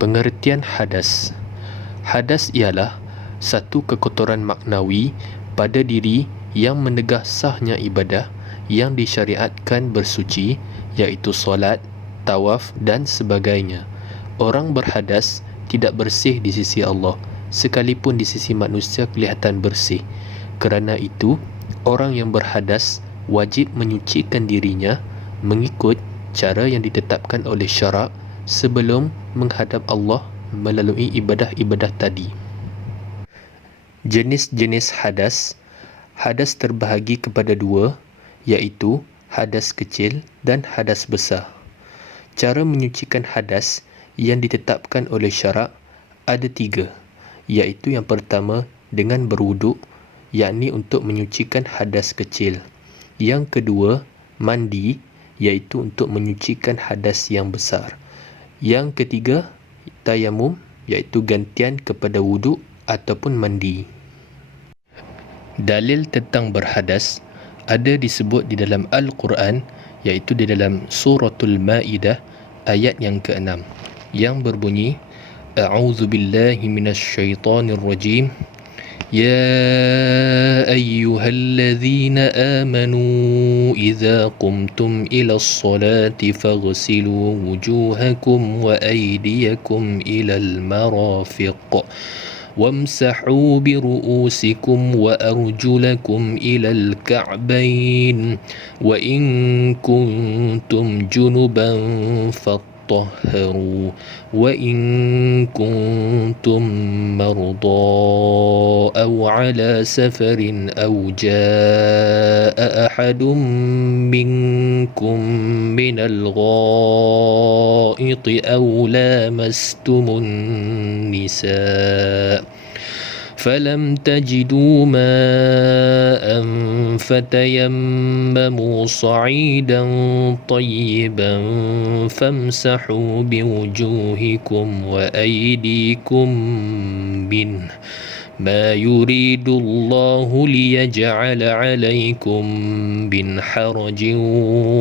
Pengertian hadas. Hadas ialah satu kekotoran maknawi pada diri yang menegah sahnya ibadah yang disyariatkan bersuci, iaitu solat, tawaf dan sebagainya. Orang berhadas tidak bersih di sisi Allah, sekalipun di sisi manusia kelihatan bersih. Kerana itu, orang yang berhadas wajib menyucikan dirinya mengikut cara yang ditetapkan oleh syarak sebelum menghadap Allah melalui ibadah-ibadah tadi. Jenis-jenis hadas. Hadas terbahagi kepada dua, iaitu hadas kecil dan hadas besar. Cara menyucikan hadas yang ditetapkan oleh syarak ada tiga, iaitu yang pertama dengan berwuduk, yakni untuk menyucikan hadas kecil. Yang kedua, mandi, iaitu untuk menyucikan hadas yang besar. Yang ketiga, tayamum, iaitu gantian kepada wuduk ataupun mandi. Dalil tentang berhadas ada disebut di dalam Al-Quran, iaitu di dalam Suratul Ma'idah ayat yang ke-6 yang berbunyi, A'udzu billahi minasyaitonir rajim. يا أيها الذين آمنوا إذا قمتم إلى الصلاة فاغسلوا وجوهكم وأيديكم إلى المرافق وامسحوا برؤوسكم وأرجلكم إلى الكعبين وإن كنتم جنبا طهروا وإن كنتم مرضى أو على سفر أو جاء أحد منكم من الغائط أو لامستم النساء فلم تجدوا ماء فتيمموا صعيدا طيبا فامسحوا بوجوهكم وأيديكم منه ما يريد الله ليجعل عليكم من حرج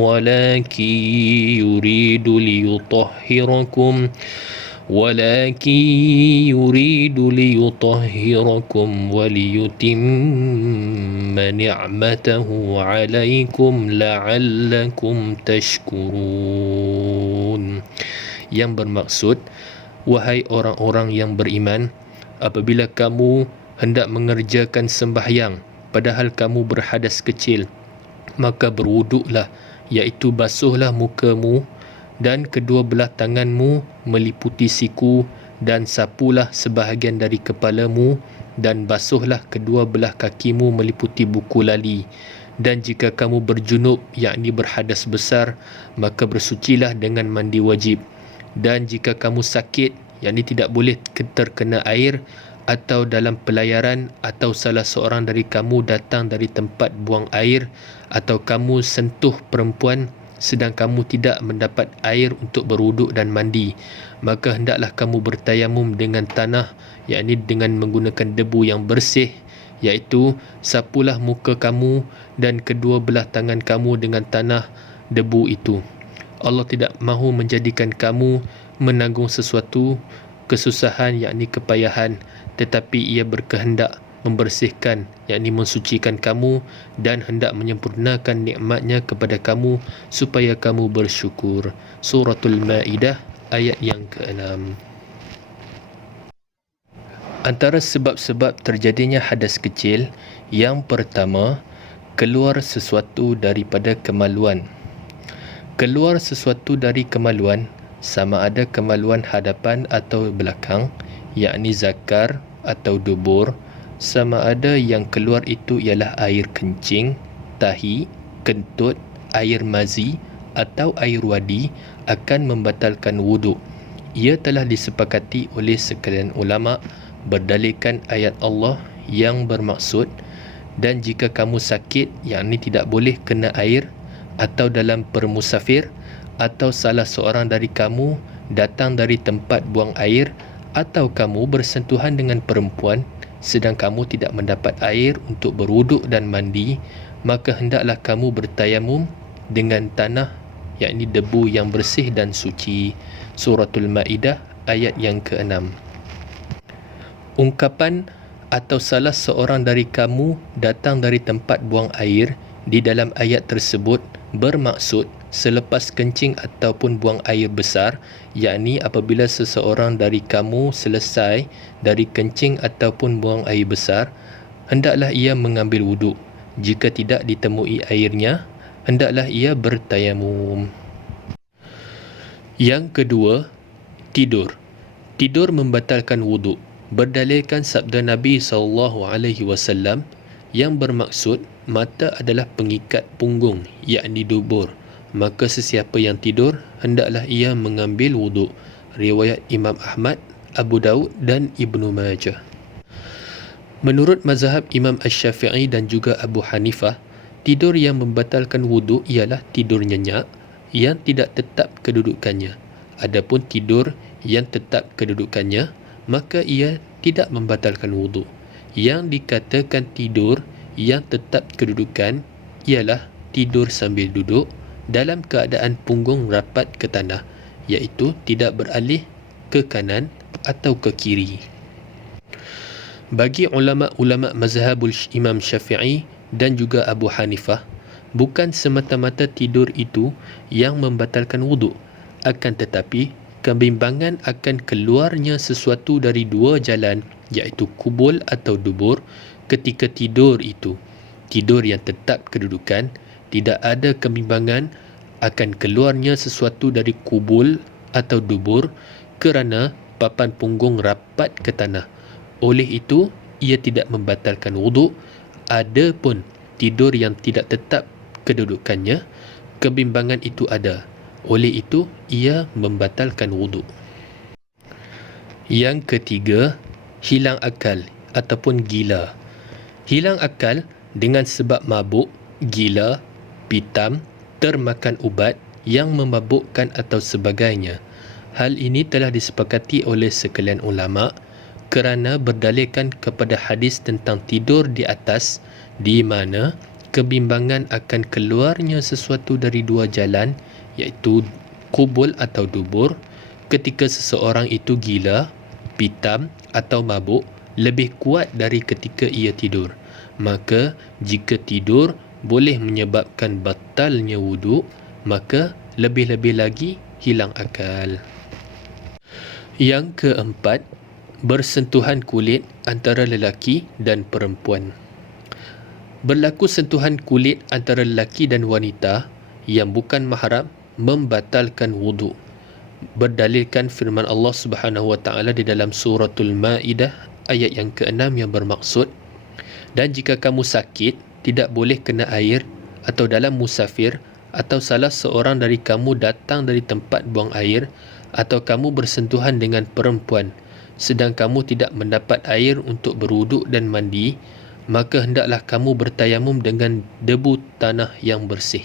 ولكن يريد ليطهركم وليتم نعمته عليكم لعلكم تشكرون. Yang bermaksud, wahai orang-orang yang beriman, apabila kamu hendak mengerjakan sembahyang padahal kamu berhadas kecil, maka berwuduklah, iaitu basuhlah mukamu dan kedua belah tanganmu meliputi siku, dan sapulah sebahagian dari kepalamu, dan basuhlah kedua belah kakimu meliputi buku lali. Dan jika kamu berjunub, yakni berhadas besar, maka bersucilah dengan mandi wajib. Dan jika kamu sakit, yakni tidak boleh terkena air, atau dalam pelayaran, atau salah seorang dari kamu datang dari tempat buang air, atau kamu sentuh perempuan sedang kamu tidak mendapat air untuk berwuduk dan mandi, maka hendaklah kamu bertayamum dengan tanah, yakni dengan menggunakan debu yang bersih, iaitu sapulah muka kamu dan kedua belah tangan kamu dengan tanah debu itu. Allah tidak mahu menjadikan kamu menanggung sesuatu kesusahan, yakni kepayahan, tetapi ia berkehendak membersihkan, yakni mensucikan kamu, dan hendak menyempurnakan nikmatnya kepada kamu supaya kamu bersyukur. Suratul Ma'idah ayat yang ke-6. Antara sebab-sebab terjadinya hadas kecil, yang pertama, keluar sesuatu daripada kemaluan. Keluar sesuatu dari kemaluan, sama ada kemaluan hadapan atau belakang, yakni zakar atau dubur. Sama ada yang keluar itu ialah air kencing, tahi, kentut, air mazi atau air wadi, akan membatalkan wuduk. Ia telah disepakati oleh sekalian ulama berdalilkan ayat Allah yang bermaksud, dan jika kamu sakit, yakni tidak boleh kena air, atau dalam permusafir, atau salah seorang dari kamu datang dari tempat buang air, atau kamu bersentuhan dengan perempuan sedang kamu tidak mendapat air untuk berwuduk dan mandi, maka hendaklah kamu bertayamum dengan tanah, yakni debu yang bersih dan suci. Suratul Ma'idah ayat yang ke-6. Ungkapan atau salah seorang dari kamu datang dari tempat buang air di dalam ayat tersebut bermaksud selepas kencing ataupun buang air besar, yakni apabila seseorang dari kamu selesai dari kencing ataupun buang air besar, hendaklah ia mengambil wuduk. Jika tidak ditemui airnya, hendaklah ia bertayamum. Yang kedua, tidur. Tidur membatalkan wuduk. Berdalilkan sabda Nabi SAW yang bermaksud mata adalah pengikat punggung, yakni dubur. Maka sesiapa yang tidur, hendaklah ia mengambil wuduk. Riwayat Imam Ahmad, Abu Daud dan Ibnu Majah. Menurut mazhab Imam Asy-Syafi'i dan juga Abu Hanifah, tidur yang membatalkan wuduk ialah tidur nyenyak yang tidak tetap kedudukannya. Adapun tidur yang tetap kedudukannya, maka ia tidak membatalkan wuduk. Yang dikatakan tidur yang tetap kedudukan ialah tidur sambil duduk dalam keadaan punggung rapat ke tanah, iaitu tidak beralih ke kanan atau ke kiri. Bagi ulama-ulama mazhabul Imam Syafi'i dan juga Abu Hanifah, bukan semata-mata tidur itu yang membatalkan wuduk, akan tetapi kebimbangan akan keluarnya sesuatu dari dua jalan, iaitu kubul atau dubur ketika tidur itu. Tidur yang tetap kedudukan, tidak ada kebimbangan akan keluarnya sesuatu dari kubul atau dubur kerana papan punggung rapat ke tanah. Oleh itu, ia tidak membatalkan wuduk. Adapun tidur yang tidak tetap kedudukannya, kebimbangan itu ada. Oleh itu, ia membatalkan wuduk. Yang ketiga, hilang akal ataupun gila. Hilang akal dengan sebab mabuk, gila, pitam, termakan ubat yang memabukkan atau sebagainya. Hal ini telah disepakati oleh sekalian ulama kerana berdalilkan kepada hadis tentang tidur di atas, di mana kebimbangan akan keluarnya sesuatu dari dua jalan, iaitu kubul atau dubur, ketika seseorang itu gila, pitam atau mabuk lebih kuat dari ketika ia tidur. Maka jika tidur boleh menyebabkan batalnya wuduk, maka lebih-lebih lagi hilang akal. Yang keempat, bersentuhan kulit antara lelaki dan perempuan. Berlaku sentuhan kulit antara lelaki dan wanita yang bukan mahram membatalkan wuduk. Berdalilkan firman Allah Subhanahu wa taala di dalam suratul Maidah ayat yang ke-6 yang bermaksud, dan jika kamu sakit, tidak boleh kena air atau dalam musafir atau salah seorang dari kamu datang dari tempat buang air atau kamu bersentuhan dengan perempuan sedang kamu tidak mendapat air untuk berwuduk dan mandi, maka hendaklah kamu bertayamum dengan debu tanah yang bersih.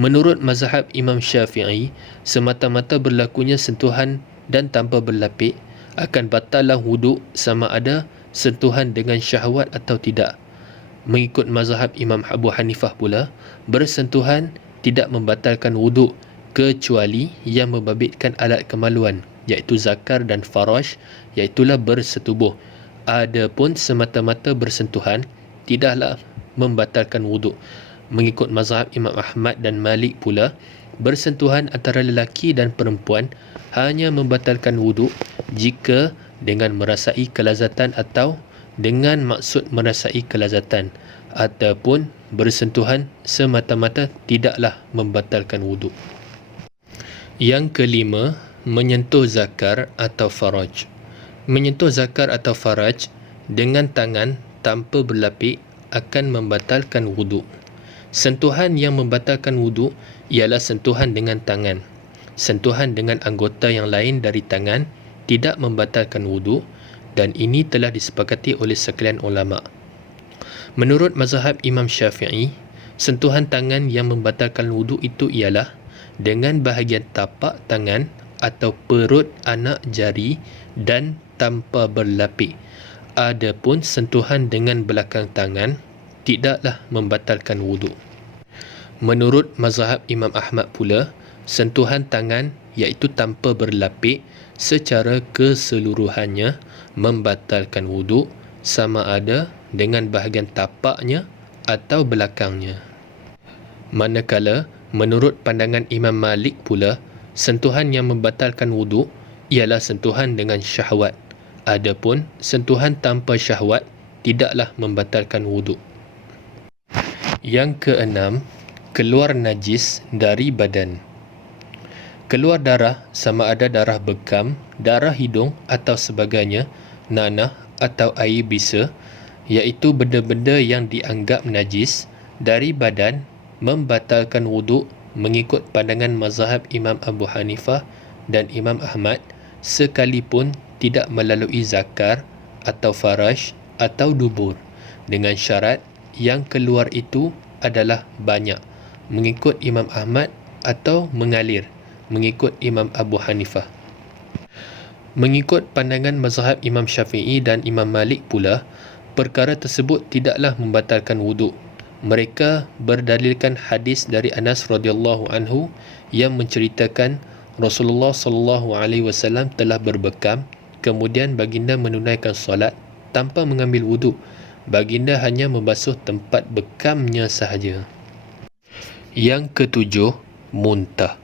Menurut mazhab Imam Syafi'i, semata-mata berlakunya sentuhan dan tanpa berlapik akan batallah wuduk sama ada sentuhan dengan syahwat atau tidak. Mengikut mazhab Imam Abu Hanifah pula, bersentuhan tidak membatalkan wuduk kecuali yang membabitkan alat kemaluan, iaitu zakar dan faraj, iaitulah bersetubuh. Adapun semata-mata bersentuhan tidaklah membatalkan wuduk. Mengikut mazhab Imam Ahmad dan Malik pula, bersentuhan antara lelaki dan perempuan hanya membatalkan wuduk jika dengan merasai kelazatan atau dengan maksud merasai kelazatan, ataupun bersentuhan semata-mata tidaklah membatalkan wuduk. Yang kelima, menyentuh zakar atau faraj. Menyentuh zakar atau faraj dengan tangan tanpa berlapik akan membatalkan wuduk. Sentuhan yang membatalkan wuduk ialah sentuhan dengan tangan. Sentuhan dengan anggota yang lain dari tangan tidak membatalkan wuduk, dan ini telah disepakati oleh sekalian ulama. Menurut mazhab Imam Syafi'i, sentuhan tangan yang membatalkan wuduk itu ialah dengan bahagian tapak tangan atau perut anak jari dan tanpa berlapik. Adapun sentuhan dengan belakang tangan tidaklah membatalkan wuduk. Menurut mazhab Imam Ahmad pula, sentuhan tangan iaitu tanpa berlapik secara keseluruhannya membatalkan wuduk, sama ada dengan bahagian tapaknya atau belakangnya. Manakala menurut pandangan Imam Malik pula, sentuhan yang membatalkan wuduk ialah sentuhan dengan syahwat. Adapun sentuhan tanpa syahwat tidaklah membatalkan wuduk. Yang keenam, keluar najis dari badan. Keluar darah sama ada darah bekam, darah hidung atau sebagainya, nanah atau air bisa, iaitu benda-benda yang dianggap najis dari badan membatalkan wuduk mengikut pandangan mazhab Imam Abu Hanifah dan Imam Ahmad, sekalipun tidak melalui zakar atau faraj atau dubur, dengan syarat yang keluar itu adalah banyak mengikut Imam Ahmad atau mengalir mengikut Imam Abu Hanifah. Mengikut pandangan mazhab Imam Syafi'i dan Imam Malik pula, perkara tersebut tidaklah membatalkan wuduk. Mereka berdalilkan hadis dari Anas radhiyallahu anhu yang menceritakan Rasulullah sallallahu alaihi wasallam telah berbekam, kemudian baginda menunaikan solat tanpa mengambil wuduk. Baginda hanya membasuh tempat bekamnya sahaja. Yang ketujuh, muntah.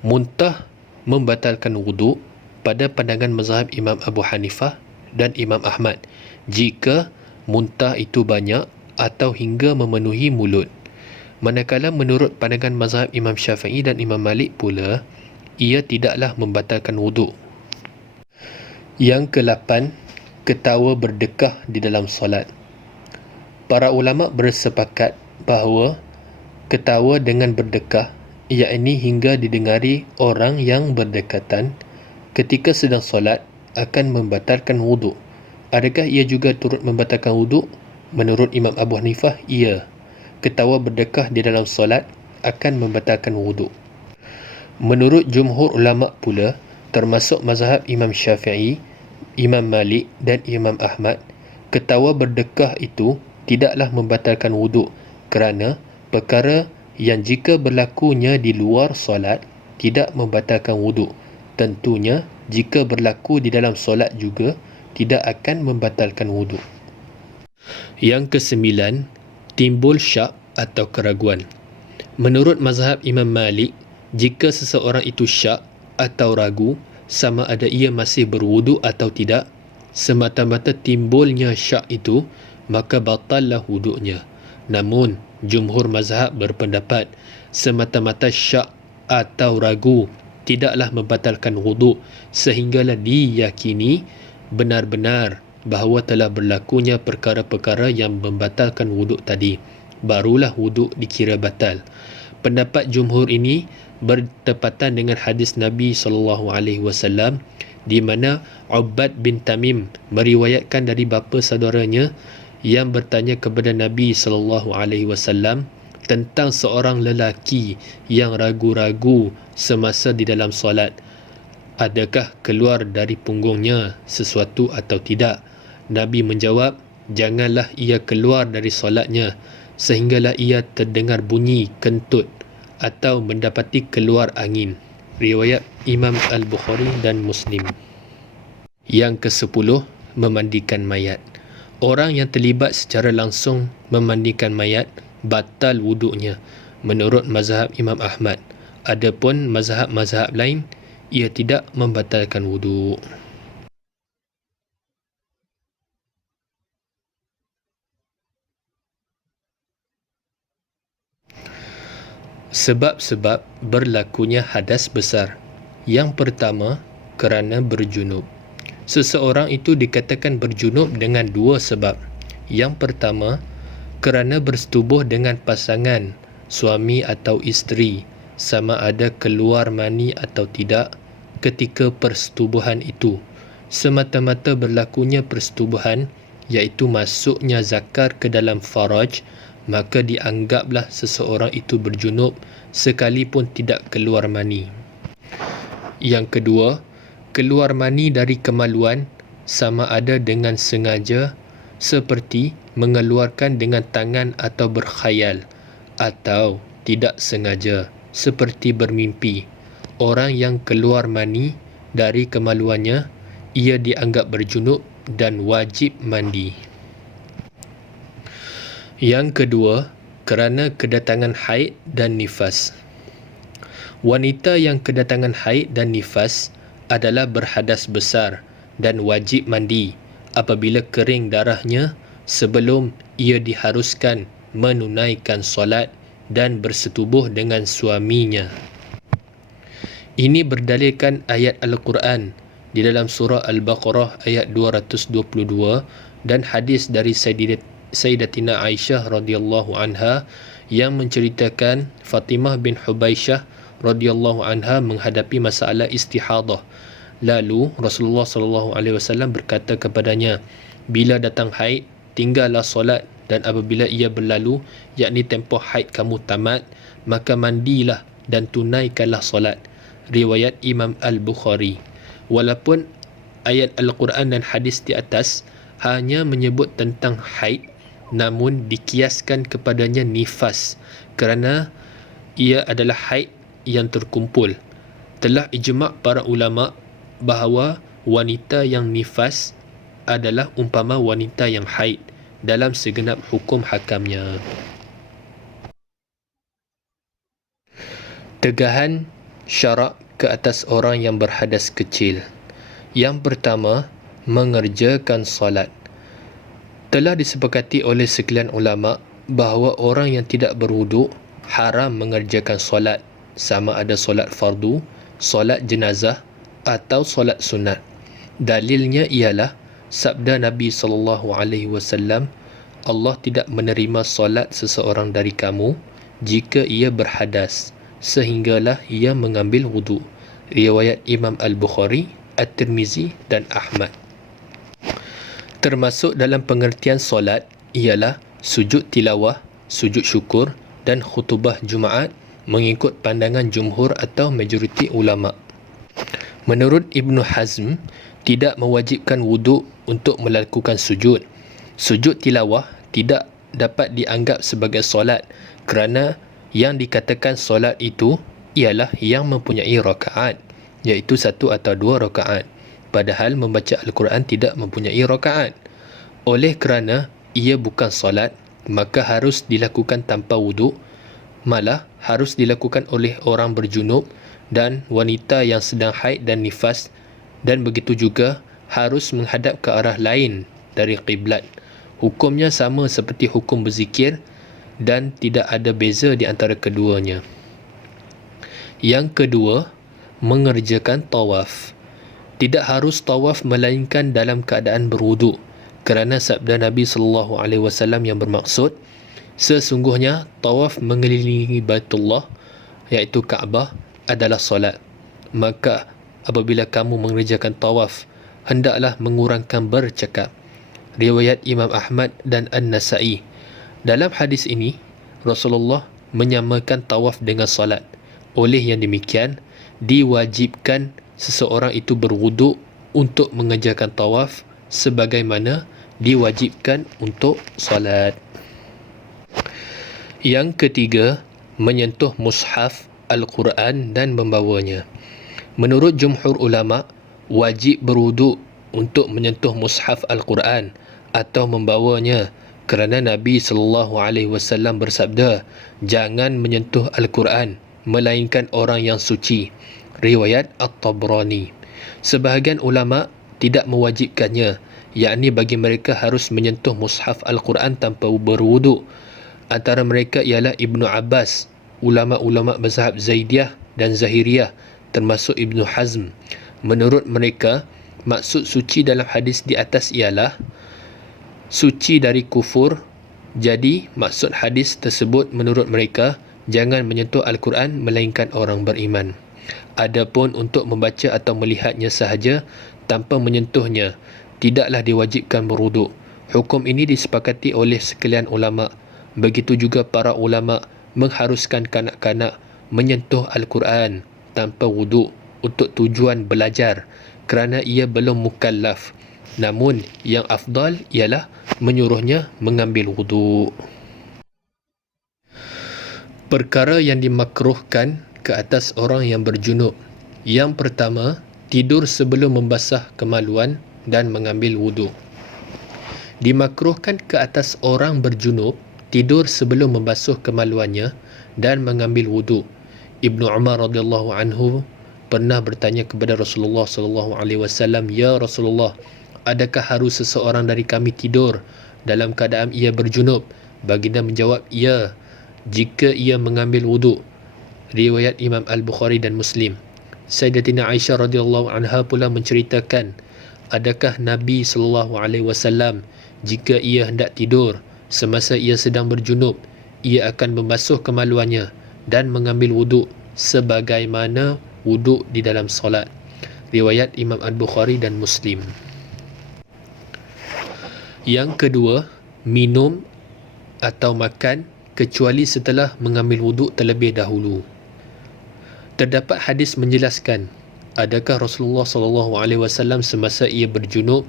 Muntah membatalkan wuduk pada pandangan mazhab Imam Abu Hanifah dan Imam Ahmad jika muntah itu banyak atau hingga memenuhi mulut. Manakala menurut pandangan mazhab Imam Syafi'i dan Imam Malik pula, ia tidaklah membatalkan wuduk. Yang ke-8, ketawa berdekah di dalam solat. Para ulama bersepakat bahawa ketawa dengan berdekah, yakni hingga didengari orang yang berdekatan ketika sedang solat, akan membatalkan wuduk. Adakah ia juga turut membatalkan wuduk? Menurut Imam Abu Hanifah, ia. Ketawa berdekah di dalam solat akan membatalkan wuduk. Menurut jumhur ulama pula, termasuk mazhab Imam Syafi'i, Imam Malik dan Imam Ahmad, ketawa berdekah itu tidaklah membatalkan wuduk kerana perkara yang jika berlakunya di luar solat tidak membatalkan wuduk. Tentunya jika berlaku di dalam solat juga tidak akan membatalkan wuduk. Yang ke-9, timbul syak atau keraguan. Menurut mazhab Imam Malik, jika seseorang itu syak atau ragu sama ada ia masih berwuduk atau tidak, semata-mata timbulnya syak itu, maka batallah wuduknya. Namun jumhur mazhab berpendapat semata-mata syak atau ragu tidaklah membatalkan wuduk sehinggalah diyakini benar-benar bahawa telah berlakunya perkara-perkara yang membatalkan wuduk tadi, barulah wuduk dikira batal. Pendapat jumhur ini bertepatan dengan hadis Nabi SAW di mana Ubbad bin Tamim meriwayatkan dari bapa saudaranya yang bertanya kepada Nabi SAW tentang seorang lelaki yang ragu-ragu semasa di dalam solat. Adakah keluar dari punggungnya sesuatu atau tidak? Nabi menjawab, janganlah ia keluar dari solatnya sehinggalah ia terdengar bunyi kentut atau mendapati keluar angin. Riwayat Imam Al-Bukhari dan Muslim. Yang ke-10, memandikan mayat. Orang yang terlibat secara langsung memandikan mayat batal wuduknya menurut mazhab Imam Ahmad. Adapun mazhab-mazhab lain, ia tidak membatalkan wuduk. Sebab-sebab berlakunya hadas besar. Yang pertama, kerana berjunub. Seseorang itu dikatakan berjunub dengan dua sebab. Yang pertama, kerana bersetubuh dengan pasangan, suami atau isteri, sama ada keluar mani atau tidak ketika persetubuhan itu. Semata-mata berlakunya persetubuhan, iaitu masuknya zakar ke dalam faraj, maka dianggaplah seseorang itu berjunub sekalipun tidak keluar mani. Yang kedua, keluar mani dari kemaluan sama ada dengan sengaja seperti mengeluarkan dengan tangan atau berkhayal, atau tidak sengaja seperti bermimpi. orang yang keluar mani dari kemaluannya, ia dianggap berjunub dan wajib mandi. Yang kedua, kerana kedatangan haid dan nifas. Wanita yang kedatangan haid dan nifas adalah berhadas besar dan wajib mandi apabila kering darahnya sebelum ia diharuskan menunaikan solat dan bersetubuh dengan suaminya. Ini berdalilkan ayat Al-Quran di dalam surah Al-Baqarah ayat 222 dan hadis dari Sayyidatina Aisyah radhiyallahu anha yang menceritakan Fatimah bin Hubaisyah radhiyallahu anha menghadapi masalah istihadah. Lalu Rasulullah sallallahu alaihi wasallam berkata kepadanya, bila datang haid, tinggallah solat, dan apabila ia berlalu, yakni tempoh haid kamu tamat, maka mandilah dan tunaikanlah solat. Riwayat Imam Al-Bukhari. Walaupun ayat Al-Quran dan hadis di atas hanya menyebut tentang haid, namun dikiaskan kepadanya nifas kerana ia adalah haid yang terkumpul. Telah ijma' para ulama' bahawa wanita yang nifas adalah umpama wanita yang haid dalam segenap hukum hakamnya. Tegahan syarak ke atas orang yang berhadas kecil. Yang pertama, mengerjakan solat. Telah disepakati oleh sekalian ulama bahawa orang yang tidak berwuduk haram mengerjakan solat, sama ada solat fardu, solat jenazah atau solat sunat. Dalilnya ialah sabda Nabi SAW, Allah tidak menerima solat seseorang dari kamu jika ia berhadas sehinggalah ia mengambil wuduk. Riwayat Imam Al-Bukhari, At-Tirmizi dan Ahmad. Termasuk dalam pengertian solat ialah sujud tilawah, sujud syukur dan khutbah Jumaat mengikut pandangan jumhur atau majoriti ulama. Menurut Ibn Hazm, tidak mewajibkan wuduk untuk melakukan sujud. Sujud tilawah tidak dapat dianggap sebagai solat kerana yang dikatakan solat itu ialah yang mempunyai rakaat, iaitu 1 atau 2 rakaat. Padahal membaca Al-Quran tidak mempunyai rakaat. Oleh kerana ia bukan solat, maka harus dilakukan tanpa wuduk, malah harus dilakukan oleh orang berjunub dan wanita yang sedang haid dan nifas, dan begitu juga harus menghadap ke arah lain dari qiblat. Hukumnya sama seperti hukum berzikir dan tidak ada beza di antara keduanya. Yang kedua, mengerjakan tawaf. Tidak harus tawaf melainkan dalam keadaan berwuduk kerana sabda Nabi SAW yang bermaksud, sesungguhnya tawaf mengelilingi Baitullah iaitu Kaabah adalah solat. Maka apabila kamu mengerjakan tawaf, hendaklah mengurangkan bercakap. Riwayat Imam Ahmad dan An-Nasai. Dalam hadis ini, Rasulullah menyamakan tawaf dengan solat. Oleh yang demikian, diwajibkan seseorang itu berwuduk untuk mengerjakan tawaf sebagaimana diwajibkan untuk solat. Yang ketiga, menyentuh mushaf Al-Quran dan membawanya. Menurut jumhur ulama, wajib berwuduk untuk menyentuh mushaf Al-Quran atau membawanya kerana Nabi SAW bersabda, jangan menyentuh Al-Quran melainkan orang yang suci. Riwayat At-Tabrani. Sebahagian ulama tidak mewajibkannya, yakni bagi mereka harus menyentuh mushaf Al-Quran tanpa berwuduk. Antara mereka ialah Ibnu Abbas, ulama-ulama mazhab Zaidiyah dan Zahiriyah, termasuk Ibnu Hazm. Menurut mereka, maksud suci dalam hadis di atas ialah suci dari kufur. Jadi, maksud hadis tersebut menurut mereka, jangan menyentuh Al-Quran melainkan orang beriman. Adapun untuk membaca atau melihatnya sahaja tanpa menyentuhnya, tidaklah diwajibkan berwuduk. Hukum ini disepakati oleh sekalian ulama. Begitu juga para ulama mengharuskan kanak-kanak menyentuh Al-Quran tanpa wuduk untuk tujuan belajar kerana ia belum mukallaf. Namun yang afdal ialah menyuruhnya mengambil wuduk. Perkara yang dimakruhkan ke atas orang yang berjunub Yang pertama, tidur sebelum membasah kemaluan dan mengambil wuduk. Dimakruhkan ke atas orang berjunub tidur sebelum membasuh kemaluannya dan mengambil wuduk. Ibnu Umar radhiyallahu anhu pernah bertanya kepada Rasulullah sallallahu alaihi wasallam, "Ya Rasulullah, adakah harus seseorang dari kami tidur dalam keadaan ia berjunub?" Baginda menjawab, "Ya, jika ia mengambil wuduk." Riwayat Imam Al-Bukhari dan Muslim. Sayyidatina Aisyah radhiyallahu anha pula menceritakan, adakah Nabi sallallahu alaihi wasallam jika ia hendak tidur semasa ia sedang berjunub, ia akan membasuh kemaluannya dan mengambil wuduk sebagaimana wuduk di dalam solat. Riwayat Imam Al-Bukhari dan Muslim. Yang kedua, minum atau makan kecuali setelah mengambil wuduk terlebih dahulu. Terdapat hadis menjelaskan, adakah Rasulullah SAW semasa ia berjunub,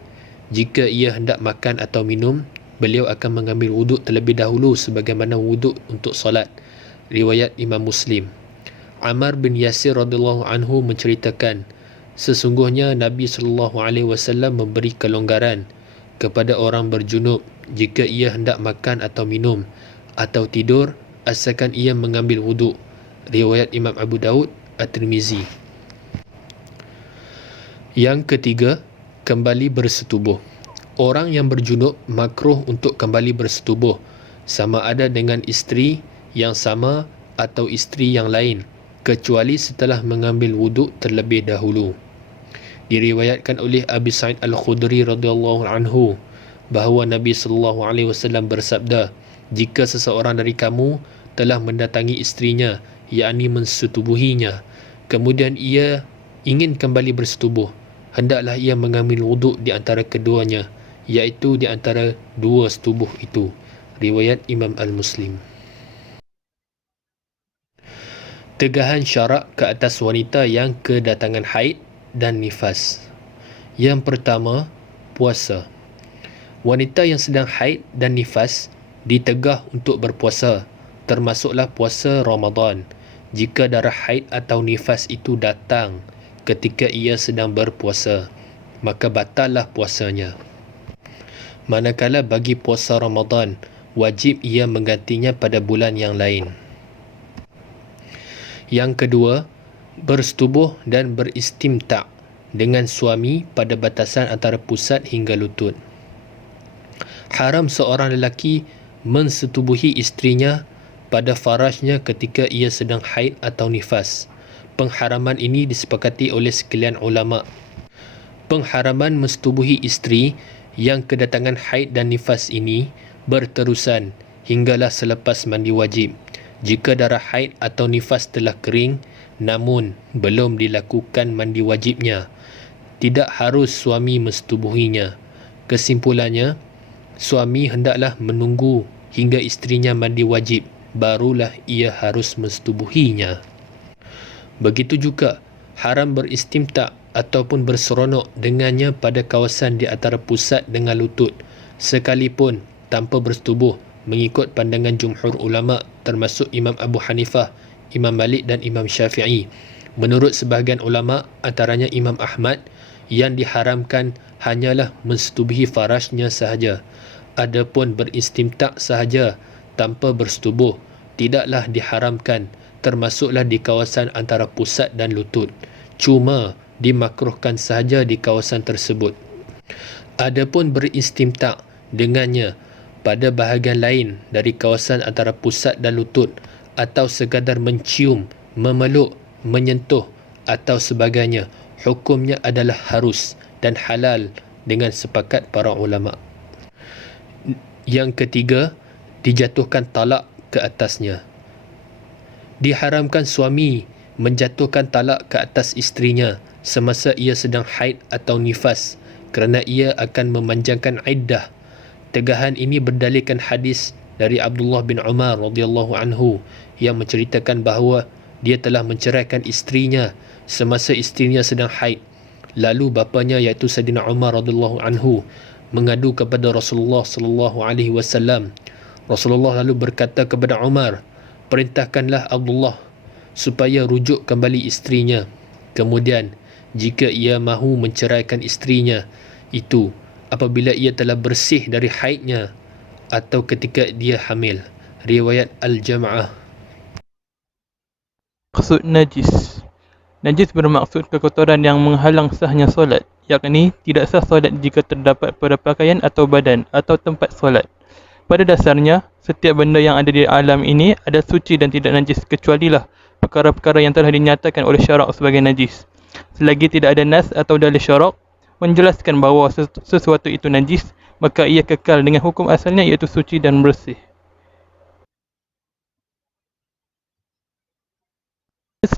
jika ia hendak makan atau minum, beliau akan mengambil wuduk terlebih dahulu sebagaimana wuduk untuk solat. Riwayat Imam Muslim. Ammar bin Yasir radhiyallahu anhu menceritakan, sesungguhnya Nabi SAW memberi kelonggaran kepada orang berjunub jika ia hendak makan atau minum atau tidur asalkan ia mengambil wuduk. Riwayat Imam Abu Daud, At-Tirmizi. Yang ketiga, kembali bersetubuh. Orang yang berjunub makruh untuk kembali bersetubuh, sama ada dengan isteri yang sama atau isteri yang lain, kecuali setelah mengambil wuduk terlebih dahulu. Diriwayatkan oleh Abi Sa'id Al-Khudri radhiyallahu anhu bahawa Nabi sallallahu alaihi wasallam bersabda, jika seseorang dari kamu telah mendatangi isterinya, yakni mensetubuhinya, kemudian ia ingin kembali bersetubuh, hendaklah ia mengambil wuduk di antara keduanya, iaitu di antara dua setubuh itu. Riwayat Imam Al-Muslim. Tegahan syarak ke atas wanita yang kedatangan haid dan nifas. Yang pertama, puasa. Wanita yang sedang haid dan nifas ditegah untuk berpuasa, termasuklah puasa Ramadan, jika darah haid atau nifas itu datang ketika ia sedang berpuasa, maka batallah puasanya. Manakala bagi puasa Ramadan, wajib ia menggantinya pada bulan yang lain. Yang kedua, bersetubuh dan beristimta' dengan suami pada batasan antara pusat hingga lutut. Haram seorang lelaki mensetubuhi isterinya pada farajnya ketika ia sedang haid atau nifas. Pengharaman ini disepakati oleh sekalian ulama. Pengharaman mensetubuhi isteri yang kedatangan haid dan nifas ini berterusan hinggalah selepas mandi wajib. Jika darah haid atau nifas telah kering namun belum dilakukan mandi wajibnya, tidak harus suami mensetubuhinya. Kesimpulannya, suami hendaklah menunggu hingga isterinya mandi wajib, barulah ia harus mensetubuhinya. Begitu juga haram beristimta' ataupun berseronok dengannya pada kawasan di antara pusat dengan lutut, sekalipun tanpa bersetubuh, mengikut pandangan jumhur ulama termasuk Imam Abu Hanifah, Imam Malik dan Imam Syafi'i. Menurut sebahagian ulama, antaranya Imam Ahmad, yang diharamkan hanyalah mensetubuhi farajnya sahaja. Adapun beristimta' sahaja tanpa bersetubuh tidaklah diharamkan, termasuklah di kawasan antara pusat dan lutut, cuma dimakruhkan sahaja di kawasan tersebut. Adapun beristimta' dengannya pada bahagian lain dari kawasan antara pusat dan lutut, atau sekadar mencium, memeluk, menyentuh atau sebagainya, hukumnya adalah harus dan halal dengan sepakat para ulama. Yang ketiga, dijatuhkan talak ke atasnya. Diharamkan suami menjatuhkan talak ke atas isterinya semasa ia sedang haid atau nifas, kerana ia akan memanjangkan iddah. Tegahan ini berdalilkan hadis dari Abdullah bin Umar radhiyallahu anhu yang menceritakan bahawa dia telah menceraikan isterinya semasa isterinya sedang haid. Lalu bapanya iaitu Sayyidina Umar radhiyallahu anhu mengadu kepada Rasulullah sallallahu alaihi wasallam. Rasulullah lalu berkata kepada Umar, perintahkanlah Abdullah supaya rujuk kembali isterinya, Kemudian, jika ia mahu menceraikan isterinya itu apabila ia telah bersih dari haidnya atau ketika dia hamil. Riwayat Al-Jam'ah. Maksud najis. Najis bermaksud kekotoran yang menghalang sahnya solat, yakni tidak sah solat jika terdapat pada pakaian atau badan atau tempat solat. Pada dasarnya, setiap benda yang ada di alam ini ada suci dan tidak najis kecualilah perkara-perkara yang telah dinyatakan oleh syarak sebagai najis. Selagi tidak ada nas atau dalil syarak menjelaskan bahawa sesuatu itu najis, maka ia kekal dengan hukum asalnya iaitu suci dan bersih.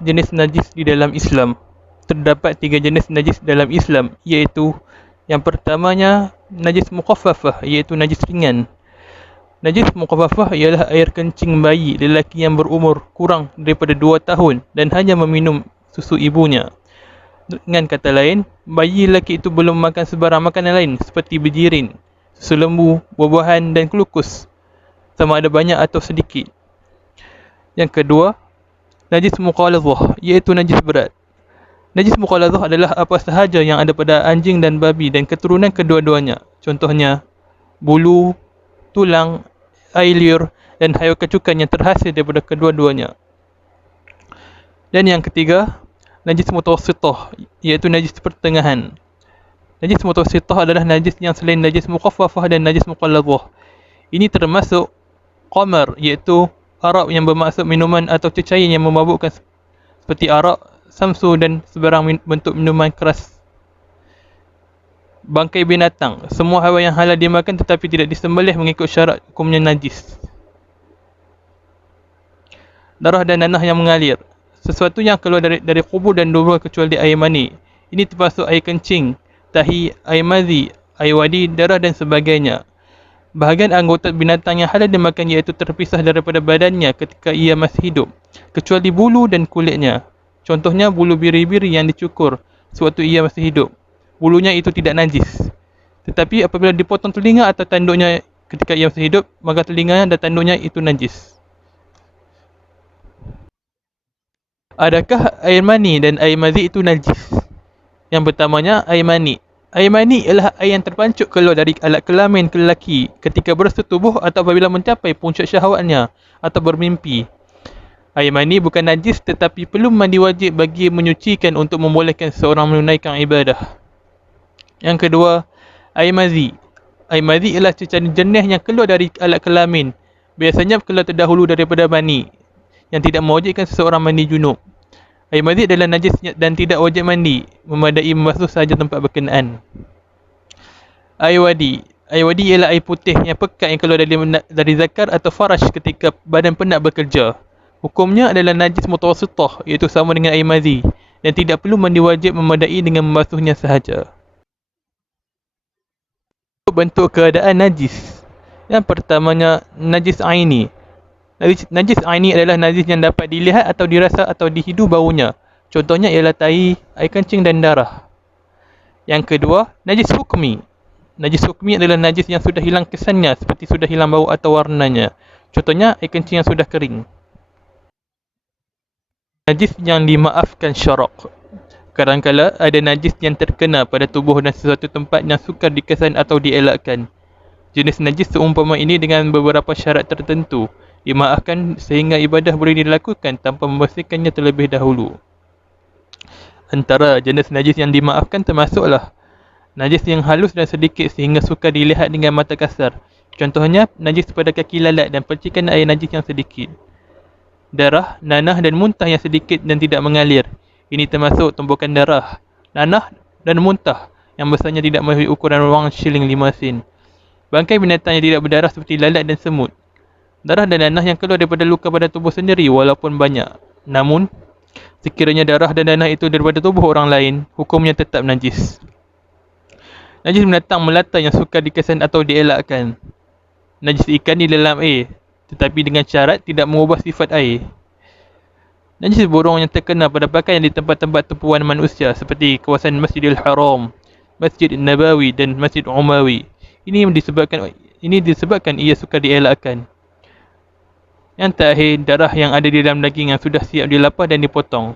Jenis najis di dalam Islam. Terdapat 3 jenis najis dalam Islam, iaitu yang pertamanya najis mukhaffafah, iaitu najis ringan. Najis mukhaffafah ialah air kencing bayi lelaki yang berumur kurang daripada 2 tahun dan hanya meminum susu ibunya. Dengan kata lain, bayi lelaki itu belum makan sebarang makanan lain seperti berjirin, susu lembu, buah-buahan dan kelukus, sama ada banyak atau sedikit. Yang kedua, najis mukhaladzah, iaitu najis berat. Najis mukhaladzah adalah apa sahaja yang ada pada anjing dan babi dan keturunan kedua-duanya. Contohnya, bulu, tulang, air liur dan haiwan kecukan yang terhasil daripada kedua-duanya. Dan yang ketiga, najis mutawassithah, iaitu najis pertengahan. Najis mutawassithah adalah najis yang selain najis mukhaffafah dan najis mukhaladzah. Ini termasuk qamar, iaitu arak yang bermaksud minuman atau cecair yang memabukkan seperti arak, samsu dan sebarang bentuk minuman keras. Bangkai binatang, semua haiwan yang halal dimakan tetapi tidak disembelih mengikut syarat hukumnya najis. Darah dan nanah yang mengalir, sesuatu yang keluar dari kubur dan dubur kecuali air mani. Ini termasuk air kencing, tahi, air mazi, air wadi, darah dan sebagainya. Bahagian anggota binatang yang halal dimakan iaitu terpisah daripada badannya ketika ia masih hidup, kecuali bulu dan kulitnya. Contohnya bulu biri-biri yang dicukur sewaktu ia masih hidup. Bulunya itu tidak najis. Tetapi apabila dipotong telinga atau tanduknya ketika ia masih hidup, maka telinganya dan tanduknya itu najis. Adakah air mani dan air mazi itu najis? Yang pertamanya, air mani. Air mani ialah air yang terpancuk keluar dari alat kelamin lelaki ketika bersetubuh atau apabila mencapai puncak syahwatnya atau bermimpi. Air mani bukan najis tetapi perlu mandi wajib bagi menyucikan untuk membolehkan seorang menunaikan ibadah. Yang kedua, air mazi. Air mazi ialah cecair jernih yang keluar dari alat kelamin. Biasanya keluar terdahulu daripada mani, yang tidak mewajibkan seseorang mandi junub. Air mazi adalah najis dan tidak wajib mandi, memadai membasuh sahaja tempat berkenaan. Air wadi. Air wadi ialah air putih yang pekat yang keluar dari zakar atau farash ketika badan penat bekerja. Hukumnya adalah najis mutawassithah, iaitu sama dengan air mazi, dan tidak perlu mandi wajib memadai dengan membasuhnya sahaja. Bentuk keadaan najis. Yang pertamanya, najis aini. Najis aini adalah najis yang dapat dilihat atau dirasa atau dihidu baunya. Contohnya ialah tahi, air kencing dan darah. Yang kedua, najis hukmi. Najis hukmi adalah najis yang sudah hilang kesannya seperti sudah hilang bau atau warnanya. Contohnya air kencing yang sudah kering. Najis yang dimaafkan syarak. Kadang-kala ada najis yang terkena pada tubuh dan sesuatu tempat yang sukar dikesan atau dielakkan. Jenis najis seumpama ini dengan beberapa syarat tertentu dimaafkan sehingga ibadah boleh dilakukan tanpa membersihkannya terlebih dahulu. Antara jenis najis yang dimaafkan termasuklah najis yang halus dan sedikit sehingga sukar dilihat dengan mata kasar. Contohnya najis pada kaki lalat dan percikan air najis yang sedikit. Darah, nanah dan muntah yang sedikit dan tidak mengalir. Ini termasuk tumpukan darah, nanah dan muntah yang besarnya tidak melebihi ukuran wang shilling 5 sen. Bangkai binatang yang tidak berdarah seperti lalat dan semut. Darah dan nanah yang keluar daripada luka pada tubuh sendiri walaupun banyak. Namun, sekiranya darah dan nanah itu daripada tubuh orang lain, hukumnya tetap najis. Najis binatang melata yang sukar dikesan atau dielakkan. Najis ikan di dalam air, tetapi dengan syarat tidak mengubah sifat air. Najis burung yang terkena pada pakaian di tempat-tempat tumpuan manusia seperti kawasan Masjidil Haram, Masjid Nabawi dan Masjid Umawi. Ini disebabkan ia suka dielakkan. Yang terakhir, darah yang ada di dalam daging yang sudah siap dilapah dan dipotong.